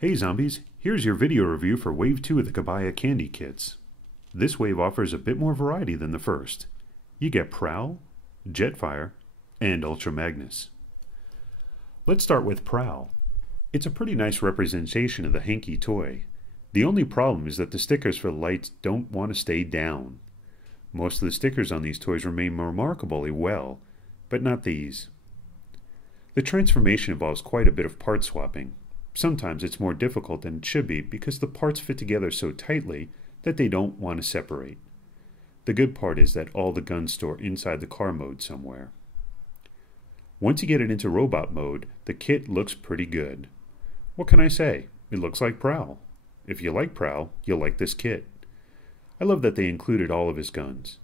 Hey zombies, here's your video review for Wave 2 of the Kabaya candy kits. This wave offers a bit more variety than the first. You get Prowl, Jetfire, and Ultra Magnus. Let's start with Prowl. It's a pretty nice representation of the hanky toy. The only problem is that the stickers for the lights don't want to stay down. Most of the stickers on these toys remain remarkably well, but not these. The transformation involves quite a bit of part swapping. Sometimes it's more difficult than it should be because the parts fit together so tightly that they don't want to separate. The good part is that all the guns store inside the car mode somewhere. Once you get it into robot mode, the kit looks pretty good. What can I say? It looks like Prowl. If you like Prowl, you'll like this kit. I love that they included all of his guns.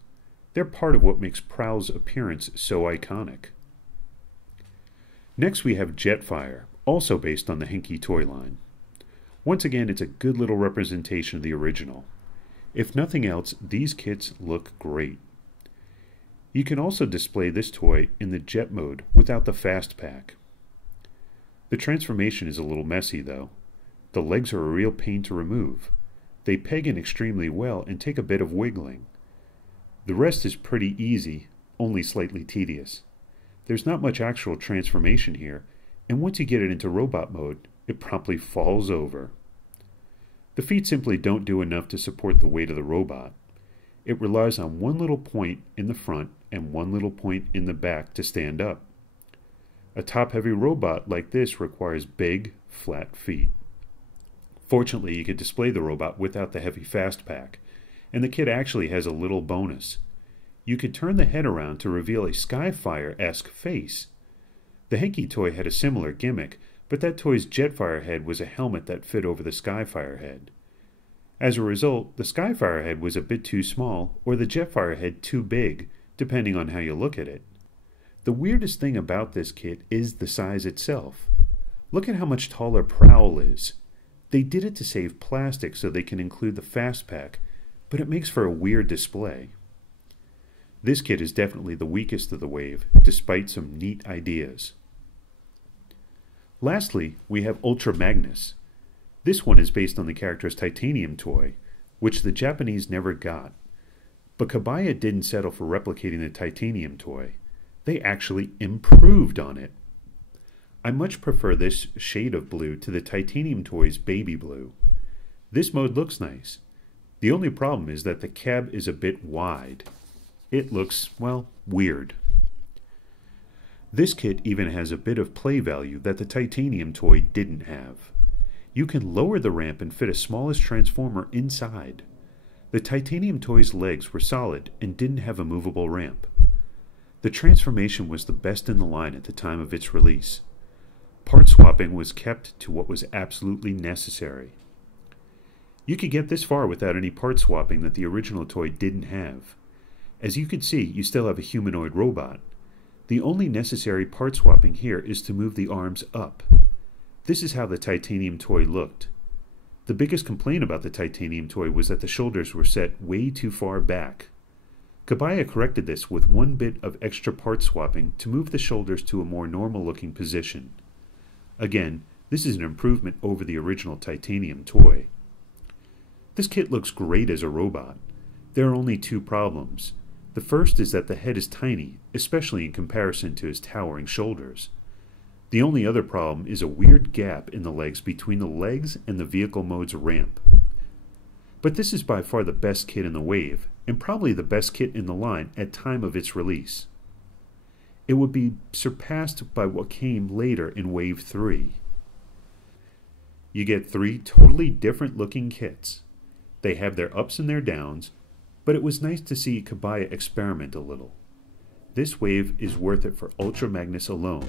They're part of what makes Prowl's appearance so iconic. Next we have Jetfire, also based on the Hinky toy line. Once again, it's a good little representation of the original. If nothing else, these kits look great. You can also display this toy in the jet mode without the fast pack. The transformation is a little messy though. The legs are a real pain to remove. They peg in extremely well and take a bit of wiggling. The rest is pretty easy, only slightly tedious. There's not much actual transformation here, and once you get it into robot mode, it promptly falls over. The feet simply don't do enough to support the weight of the robot. It relies on one little point in the front and one little point in the back to stand up. A top-heavy robot like this requires big, flat feet. Fortunately, you can display the robot without the heavy fast pack, and the kit actually has a little bonus. You could turn the head around to reveal a Skyfire-esque face. The Hinky toy had a similar gimmick, but that toy's Jetfire head was a helmet that fit over the Skyfire head. As a result, the Skyfire head was a bit too small, or the Jetfire head too big, depending on how you look at it. The weirdest thing about this kit is the size itself. Look at how much taller Prowl is. They did it to save plastic so they can include the fast pack, but it makes for a weird display. This kit is definitely the weakest of the wave, despite some neat ideas. Lastly, we have Ultra Magnus. This one is based on the character's titanium toy, which the Japanese never got. But Kabaya didn't settle for replicating the titanium toy. They actually improved on it. I much prefer this shade of blue to the titanium toy's baby blue. This mode looks nice. The only problem is that the cab is a bit wide. It looks, well, weird. This kit even has a bit of play value that the titanium toy didn't have. You can lower the ramp and fit a smallest transformer inside. The titanium toy's legs were solid and didn't have a movable ramp. The transformation was the best in the line at the time of its release. Part swapping was kept to what was absolutely necessary. You could get this far without any part swapping that the original toy didn't have. As you can see, you still have a humanoid robot. The only necessary part swapping here is to move the arms up. This is how the titanium toy looked. The biggest complaint about the titanium toy was that the shoulders were set way too far back. Kabaya corrected this with one bit of extra part swapping to move the shoulders to a more normal looking position. Again, this is an improvement over the original titanium toy. This kit looks great as a robot. There are only two problems. The first is that the head is tiny, especially in comparison to his towering shoulders. The only other problem is a weird gap in the legs between the legs and the vehicle mode's ramp. But this is by far the best kit in the wave, and probably the best kit in the line at time of its release. It would be surpassed by what came later in Wave 3. You get three totally different looking kits. They have their ups and their downs, but it was nice to see Kabaya experiment a little. This wave is worth it for Ultra Magnus alone.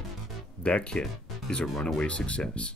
That kit is a runaway success.